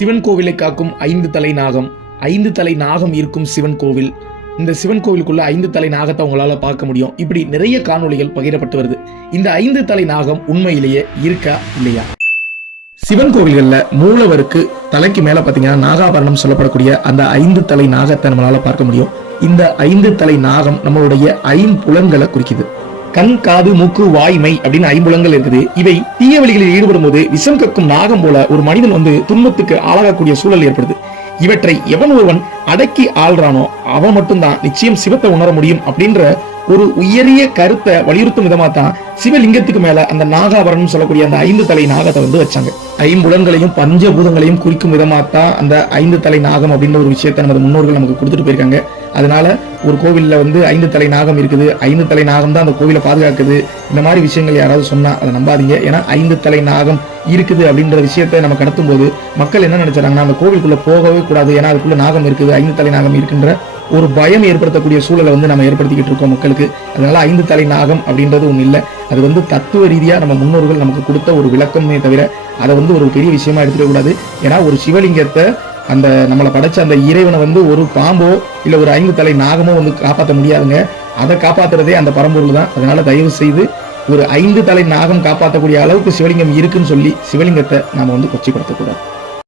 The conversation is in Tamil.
சிவன் கோவிலை காக்கும் 5 தலை நாகம். 5 தலை நாகம் இருக்கும் சிவன் கோவில். இந்த சிவன் கோவிலுக்குள்ள 5 தலை நாகத்தை உங்களால பார்க்க முடியும். இப்படி நிறைய காணொளிகள் பகிரப்பட்டு வருது. இந்த 5 தலை நாகம் உண்மையிலேயே இருக்கா இல்லையா? சிவன் கோவில்கள்ல மூலவருக்கு தலைக்கு மேல பாத்தீங்கன்னா நாகாபரணம் சொல்லப்படக்கூடிய அந்த 5 தலை நாகத்தை நம்மளால பார்க்க முடியும். இந்த 5 தலை நாகம் நம்மளுடைய 5 புலன்களை குறிக்குது. கண், காது, மூக்கு, வாய்மை அப்படின்னு 5 புலன்கள் இருக்குது. இவை தீய வழிகளில் ஈடுபடும் போது விஷம் கக்கும் நாகம் போல ஒரு மனிதன் துன்பத்துக்கு ஆளாகக்கூடிய சூழல் ஏற்படுது. இவற்றை எவன் ஒருவன் அடக்கி ஆள்றானோ அவன் மட்டும்தான் நிச்சயம் சிவத்தை உணர முடியும் அப்படின்ற ஒரு உயரிய கருத்தை வலியுறுத்தும் விதமா தான் சிவலிங்கத்துக்கு மேல அந்த நாகாபரணம் சொல்லக்கூடிய அந்த 5 தலை நாகத்தை வச்சாங்க. 5 புலன்களையும் பஞ்சபூதங்களையும் குறிக்கும் விதமா தான் அந்த 5 தலை நாகம் அப்படின்ற ஒரு விஷயத்தை நமது முன்னோர்கள் நமக்கு கொடுத்துட்டு போயிருக்காங்க. அதனால ஒரு கோவில்ல 5 தலை நாகம் இருக்குது, 5 தலை நாகம் தான் அந்த கோவிலை பாதுகாக்குது, இந்த மாதிரி விஷயங்கள் யாராவது சொன்னா அதை நம்பாதீங்க. ஏன்னா 5 தலை நாகம் இருக்குது அப்படின்ற விஷயத்தை நம்ம கடத்தும் போது மக்கள் என்ன நினைச்சாங்கன்னா அந்த கோவிலுக்குள்ள போகவே கூடாது, ஏன்னா அதுக்குள்ள நாகம் இருக்குது, 5 தலை நாகம் இருக்கின்ற ஒரு பயம் ஏற்படுத்தக்கூடிய சூழலை நம்ம ஏற்படுத்திக்கிட்டு இருக்கோம் மக்களுக்கு. அதனால 5 தலை நாகம் அப்படின்றது ஒண்ணு இல்லை. அது தத்துவ ரீதியா நம்ம முன்னோர்கள் நமக்கு கொடுத்த ஒரு விளக்கமே தவிர அதை ஒரு பெரிய விஷயமா எடுத்துக்க கூடாது. ஏன்னா ஒரு சிவலிங்கத்தை அந்த நம்மளை படைச்ச அந்த இறைவனை ஒரு பாம்போ இல்ல ஒரு 5 தலை நாகமோ காப்பாற்ற முடியாதுங்க. அதை காப்பாத்துறதே அந்த பரம்பொருள் தான். அதனால தயவு செய்து ஒரு 5 தலை நாகம் காப்பாற்றக்கூடிய அளவுக்கு சிவலிங்கம் இருக்குன்னு சொல்லி சிவலிங்கத்தை நாம கொச்சைப்படுத்தக்கூடாது.